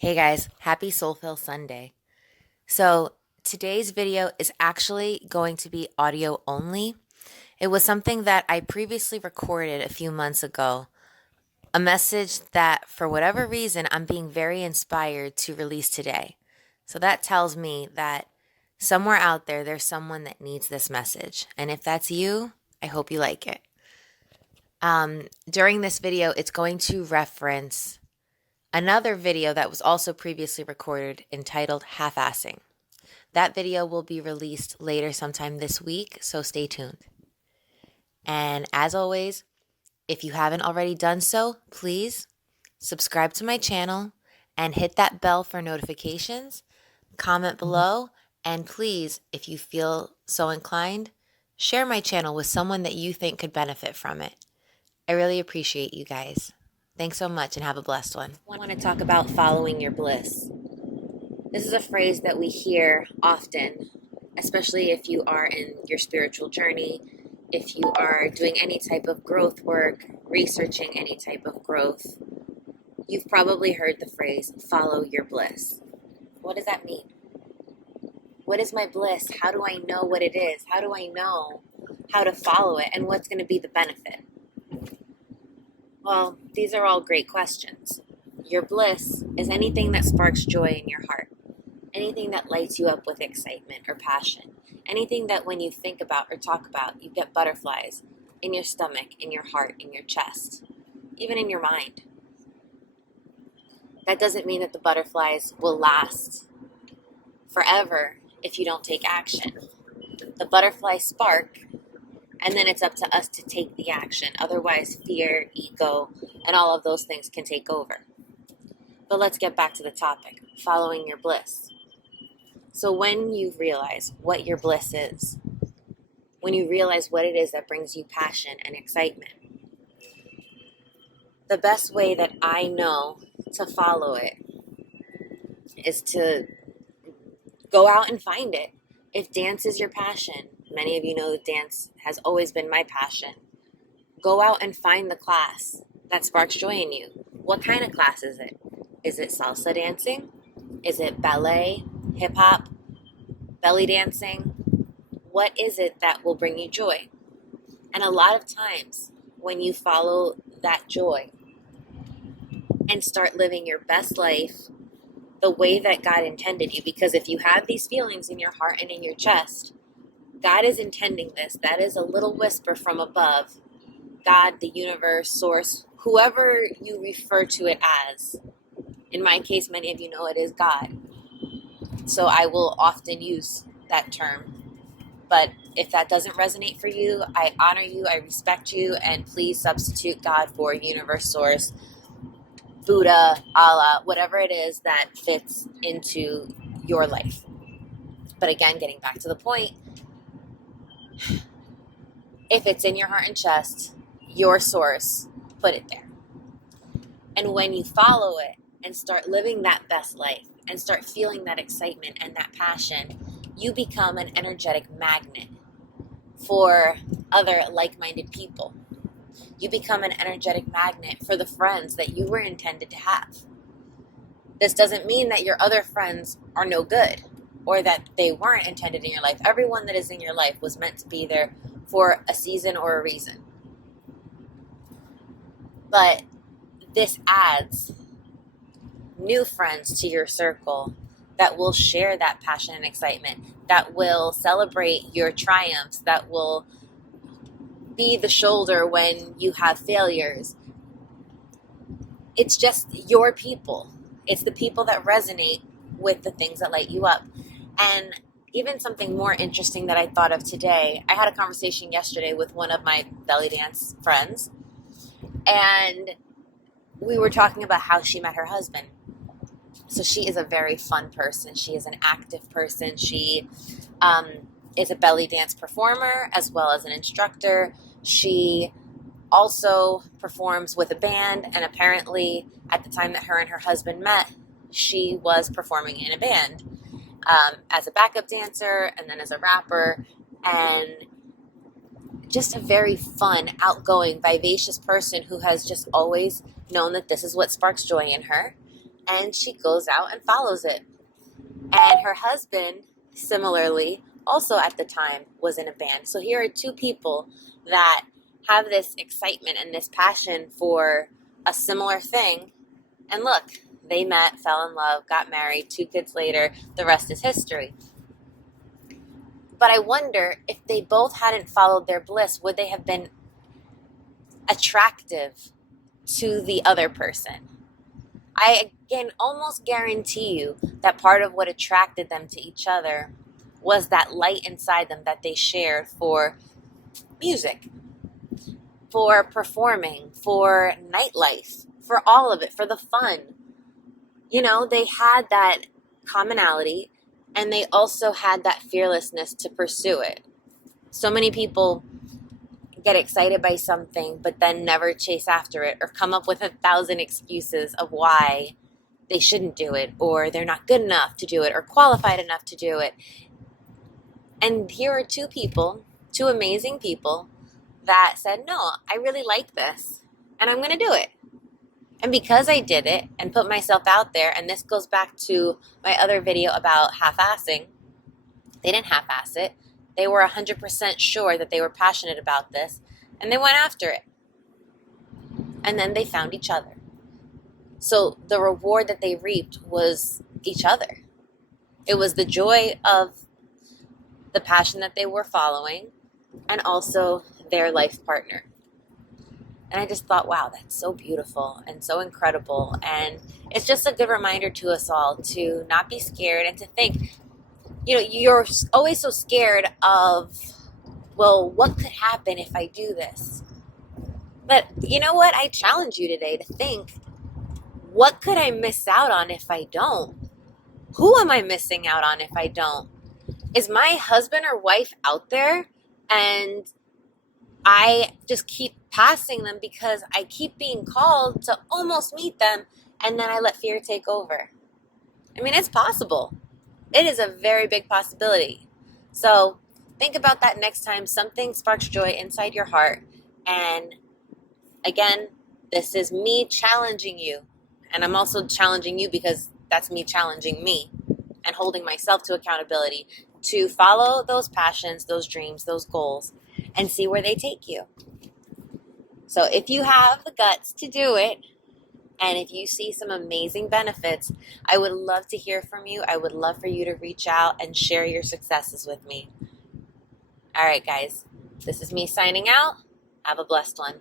Hey guys, happy Soulfill Sunday. So, today's video is actually going to be audio only. It was something that I previously recorded a few months ago, a message that for whatever reason I'm being very inspired to release today. So, that tells me that somewhere out there, there's someone that needs this message. And if that's you, I hope you like it. During this video, it's going to reference another video that was also previously recorded entitled Half-Assing. That video will be released later sometime this week, so stay tuned. And as always, if you haven't already done so, please subscribe to my channel and hit that bell for notifications, comment below, and please, if you feel so inclined, share my channel with someone that you think could benefit from it. I really appreciate you guys. Thanks so much and have a blessed one. I want to talk about following your bliss. This is a phrase that we hear often, especially if you are in your spiritual journey, if you are doing any type of growth work, researching any type of growth. You've probably heard the phrase, follow your bliss. What does that mean? What is my bliss? How do I know what it is? How do I know how to follow it? And what's going to be the benefit? Well, these are all great questions. Your bliss is anything that sparks joy in your heart. Anything that lights you up with excitement or passion. Anything that when you think about or talk about, you get butterflies in your stomach, in your heart, in your chest, even in your mind. That doesn't mean that the butterflies will last forever if you don't take action. The butterflies spark, and then it's up to us to take the action. Otherwise, fear, ego, and all of those things can take over. But let's get back to the topic, following your bliss. So when you realize what your bliss is, when you realize what it is that brings you passion and excitement, the best way that I know to follow it is to go out and find it. If dance is your passion, many of you know that dance has always been my passion. Go out and find the class that sparks joy in you. What kind of class is it? Is it salsa dancing? Is it ballet, hip hop, belly dancing? What is it that will bring you joy? And a lot of times when you follow that joy and start living your best life the way that God intended you, because if you have these feelings in your heart and in your chest, God is intending this. That is a little whisper from above. God, the universe, source, whoever you refer to it as. In my case, many of you know it is God. So I will often use that term. But if that doesn't resonate for you, I honor you, I respect you, and please substitute God for universe, source, Buddha, Allah, whatever it is that fits into your life. But again, getting back to the point, if it's in your heart and chest, your source, put it there. And when you follow it and start living that best life and start feeling that excitement and that passion, you become an energetic magnet for other like-minded people. You become an energetic magnet for the friends that you were intended to have. This doesn't mean that your other friends are no good or that they weren't intended in your life. Everyone that is in your life was meant to be there for a season or a reason. But this adds new friends to your circle that will share that passion and excitement, that will celebrate your triumphs, that will be the shoulder when you have failures. It's just your people. It's the people that resonate with the things that light you up. And even something more interesting that I thought of today, I had a conversation yesterday with one of my belly dance friends, and we were talking about how she met her husband. So she is a very fun person. She is an active person. She is a belly dance performer as well as an instructor. She also performs with a band, and apparently at the time that her and her husband met, she was performing in a band as a backup dancer and then as a rapper, and just a very fun, outgoing, vivacious person who has just always known that this is what sparks joy in her. and she goes out and follows it. And her husband, similarly, also at the time was in a band. So here are two people that have this excitement and this passion for a similar thing. And look, they met, fell in love, got married, 2 kids later, the rest is history. But I wonder if they both hadn't followed their bliss, would they have been attractive to the other person? I can almost guarantee you that part of what attracted them to each other was that light inside them that they shared for music, for performing, for nightlife, for all of it, for the fun. You know, they had that commonality and they also had that fearlessness to pursue it. So many people get excited by something but then never chase after it or come up with 1,000 excuses of why they shouldn't do it, or they're not good enough to do it, or qualified enough to do it. And here are two people, two amazing people that said, no, I really like this and I'm going to do it. And because I did it and put myself out there, and this goes back to my other video about half-assing, they didn't half-ass it. They were 100% sure that they were passionate about this, and they went after it. And then they found each other. So the reward that they reaped was each other. It was the joy of the passion that they were following and also their life partner. And I just thought, wow, that's so beautiful and so incredible. And it's just a good reminder to us all to not be scared and to think, you know, you're always so scared of, well, what could happen if I do this? But you know what? I challenge you today to think, what could I miss out on if I don't? Who am I missing out on if I don't? Is my husband or wife out there and I just keep passing them because I keep being called to almost meet them, and then I let fear take over? I mean, it's possible. It is a very big possibility. So think about that next time something sparks joy inside your heart. And again, this is me challenging you. And I'm also challenging you because that's me challenging me and holding myself to accountability to follow those passions, those dreams, those goals, and see where they take you. So if you have the guts to do it, and if you see some amazing benefits, I would love to hear from you. I would love for you to reach out and share your successes with me. All right, guys, this is me signing out. Have a blessed one.